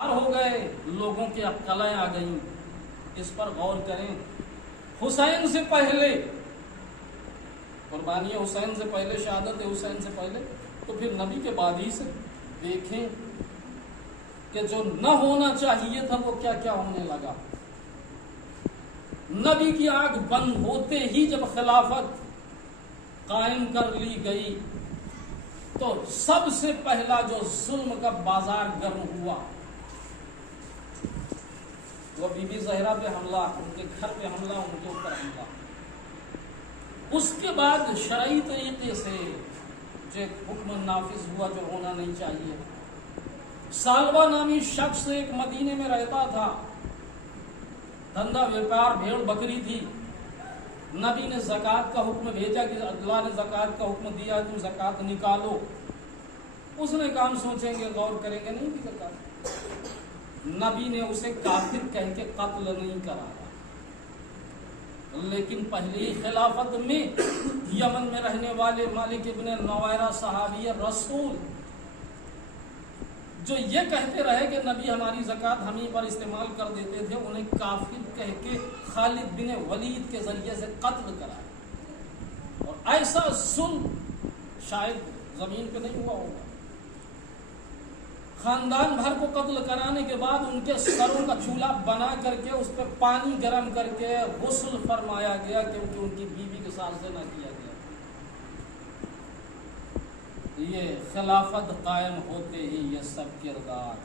हो गए, लोगों की अक्कलें आ गईं। इस पर गौर करें। हुसैन से पहले कुर्बानी हुसैन से पहले, शहादत हुसैन से पहले, तो फिर नबी के बाद ही से देखें कि जो न होना चाहिए था वो क्या क्या होने लगा। नबी की आंख बंद होते ही जब खिलाफत कायम कर ली गई तो सबसे पहला जो जुल्म का बाजार गर्म हुआ वो बीबी ज़हरा पे हमला, उनके घर पे हमला, उनके ऊपर हमला। उसके बाद शरई तरीके से जो हुक्म नाफिज हुआ जो होना नहीं चाहिए। सालवा नामी शख्स एक मदीने में रहता था, धंधा व्यापार भेड़ बकरी थी। नबी ने ज़कात का हुक्म भेजा कि अल्लाह ने ज़कात का हुक्म दिया, तुम ज़कात निकालो। उसने काम सोचेंगे, गौर करेंगे नहीं कि ज़कात। नबी ने उसे काफिर कह के कत्ल नहीं कराया, लेकिन पहली खिलाफत में यमन में रहने वाले मालिक इब्न नवायरा सहाबी रसूल जो ये कहते रहे कि नबी हमारी ज़कात हम ही पर इस्तेमाल कर देते थे, उन्हें काफिर कह के खालिद बिन वलीद के जरिए से कत्ल कराया। और ऐसा जुल्म शायद जमीन पे नहीं हुआ होगा। खानदान भर को कत्ल कराने के बाद उनके सरों का चूल्हा बना करके उस पर पानी गर्म करके गुस्ल फरमाया गया, क्योंकि उनकी बीवी के साथ से न किया गया। ये खिलाफत कायम होते ही ये सब किरदार।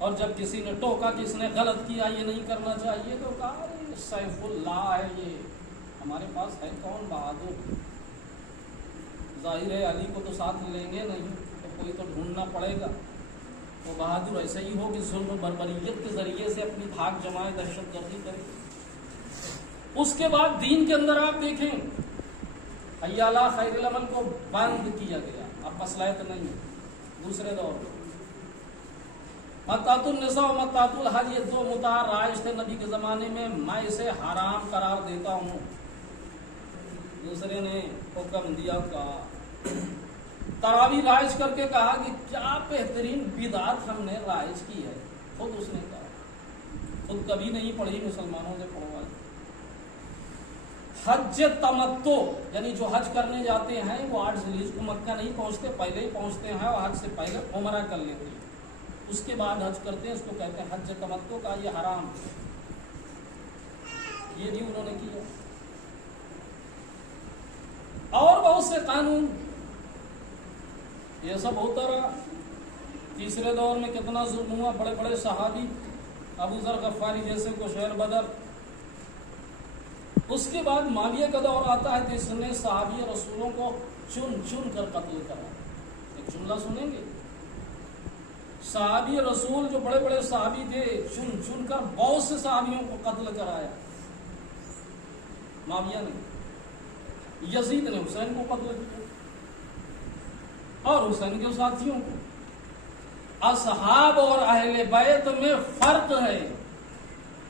और जब किसी ने टोका कि इसने गलत किया, ये नहीं करना चाहिए, तो कहा सैफुल्लाह है ये, हमारे पास है कौन बहादुर। जाहिर है अली को तो साथ लेंगे नहीं, तो कोई तो ढूंढना पड़ेगा। वो बहादुर ऐसे ही हो कि जुल्म बर्बरियत के जरिए से अपनी भाग जमाए, दहशतगर्दी करे। उसके बाद दीन के अंदर आप देखें अय्याला खैरुल अमल को बंद किया गया। अब मसला तो नहीं है। दूसरे दौर में मत्तातुल निसा और मत्तातुल हज, ये दो मुतार राइज थे नबी के जमाने में, मैं इसे हराम करार देता हूँ। दूसरे ने हुक्म दिया, कहा तरावी राइज करके कहा कि क्या बेहतरीन बिदात हमने राइज की है। खुद उसने कहा, खुद कभी नहीं पढ़ी, मुसलमानों से पढ़वाई। हज तमत्तो यानी जो हज करने जाते हैं वो 8 ज़िलहिज को मक्का नहीं पहुंचते, पहले ही पहुंचते हैं और हज से पहले उमरा कर लेते हैं, उसके बाद हज करते हैं। इसको कहते हैं हज तमत्तो का। ये हराम, ये भी उन्होंने किया। और बहुत से कानून ये सब होता रहा। तीसरे दौर में कितना जुल्म हुआ। बड़े बड़े सहाबी अबू ज़र गफ़ारी जैसे को शेर बदर। उसके बाद माविया का दौर आता है, तो इसने सहाबी रसूलों को चुन चुन कर कत्ल करा। एक जुमला सुनेंगे, सहाबी रसूल जो बड़े बड़े सहाबी थे, चुन चुन कर बहुत से सहाबियों को कत्ल कराया। माविया ने, यजीद ने हुसैन को कत्ल किया और हुसैन के साथियों को। असहाब और अहले बैत में फर्क है,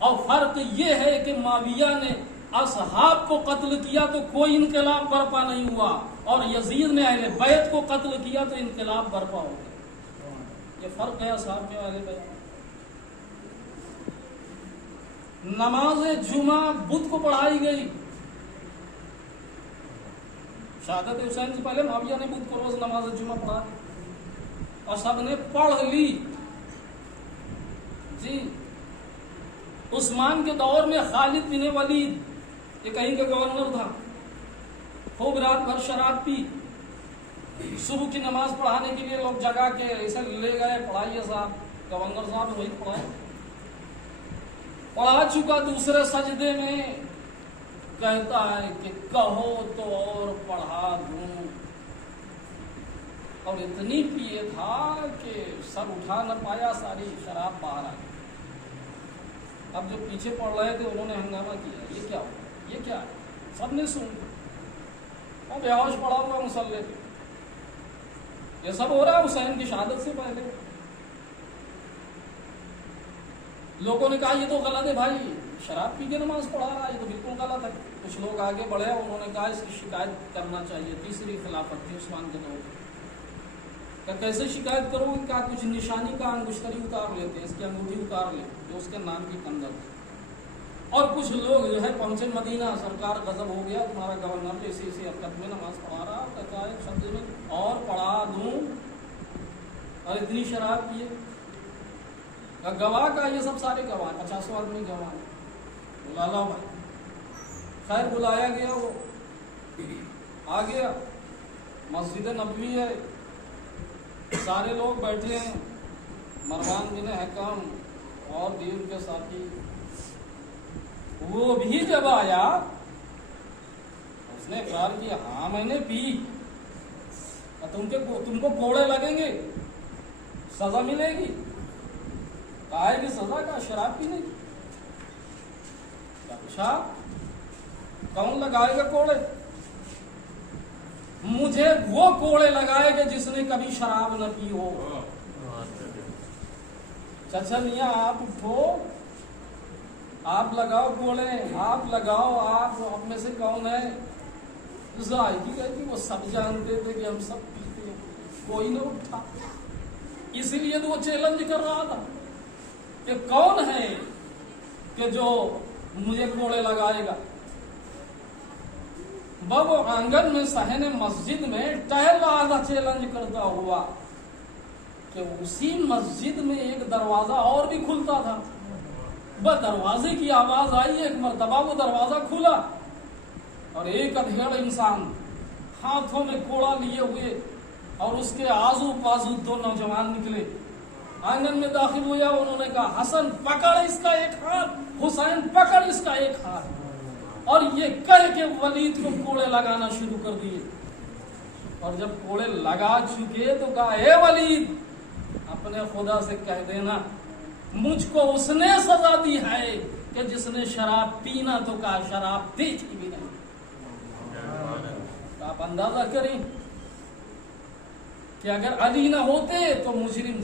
और फर्क ये है कि माविया ने असहाब को कत्ल किया तो कोई इनकलाब बर्पा नहीं हुआ, और यजीद ने अहले बैत को कत्ल किया तो इनकलाब बर्पा हो गया। ये फर्क है असहाब में अहले बैत। नमाज जुमा बुध को पढ़ाई गई। शहादत हुसैन से पहले माविया ने बुध को रोज नमाज जुमा पढ़ा और सबने पढ़ ली जी। उस्मान के दौर में खालिद बिन वलीद, ये कहीं का गवर्नर था, खूब रात भर शराब पी। सुबह की नमाज पढ़ाने के लिए लोग जगा के ऐसे ले गए, पढ़ाइए साहब। गवर्नर साहब वही पढ़ा चुका। दूसरे सजदे में कहता है कि कहो तो और पढ़ा दूं, और इतनी पिए था कि सर उठा न पाया, सारी शराब बाहर आ गई। अब जो पीछे पढ़ रहे थे उन्होंने हंगामा किया, ये क्या हो, ये क्या है। सबने सुन, और बेहोश पड़ा हुआ मुसल्ले पे। ये सब हो रहा है हुसैन की शहादत से पहले। लोगों ने कहा ये तो गलत है भाई, शराब पी के नमाज पढ़ा रहा है, ये तो बिल्कुल गलत है। कुछ लोग आगे बढ़े, उन्होंने कहा इसकी शिकायत करना चाहिए। तीसरी खिलाफत थी उस्मान के दौर। कैसे शिकायत करोगे? क्या कुछ निशानी का अंगुष्ठरी उतार लेते, इसकी अंगूठी उतार ले जो उसके नाम की कंदर। और कुछ लोग जो है पहुंचे मदीना, सरकार गजब हो गया, तुम्हारा गवर्नर तो इसी हरकत में नमाज पढ़ा रहा, कहता है शब्द में और पढ़ा दूं, और इतनी शराब पिए। गवाह का ये सब सारे गवाह, 50 आदमी गवाह, बुला लो भाई। खैर बुलाया गया, वो आ गया, मस्जिद नबवी है, सारे लोग बैठे हैं, मरवान बिन हकम और भी उनके साथी। वो भी जब आया उसने इकरार किया, हाँ मैंने पी। तुमको कोड़े लगेंगे, सजा मिलेगी। कहा कि सजा का शराब पीने की। अच्छा कौन लगाएगा कोड़े? मुझे वो कोड़े लगाएगा जिसने कभी शराब न पी हो। चाचा मियाँ आप उठो, आप लगाओ कोड़े, आप लगाओ, आप में से कौन है? जाहिदी कहती वो सब जानते थे कि हम सब पीते हैं, कोई न उठा। इसलिए तो वो चैलेंज कर रहा था कि कौन है कि जो मुझे कोड़े लगाएगा। वो आंगन में सहने मस्जिद में टहल रहा था चैलेंज करता हुआ कि उसी मस्जिद में एक दरवाजा और भी खुलता था। वह दरवाजे की आवाज आई, एक मर्तबा वो दरवाजा खुला और एक अधेड़ इंसान हाथों में कोड़ा लिए हुए और उसके आजू बाजू 2 नौजवान निकले, आंगन में दाखिल हुआ। उन्होंने कहा, हसन पकड़ इसका एक हाथ, हुसैन पकड़ इसका एक हाथ, और ये कह के वलीद को कोड़े लगाना शुरू कर दिए। और जब कोड़े लगा चुके तो कहा, हे वलीद, अपने खुदा से कह देना मुझको उसने सजा दी है कि जिसने शराब पीना तो कहा शराब देखी भी नहीं। आप अंदाजा करें कि अगर अली ना होते तो मुजरिम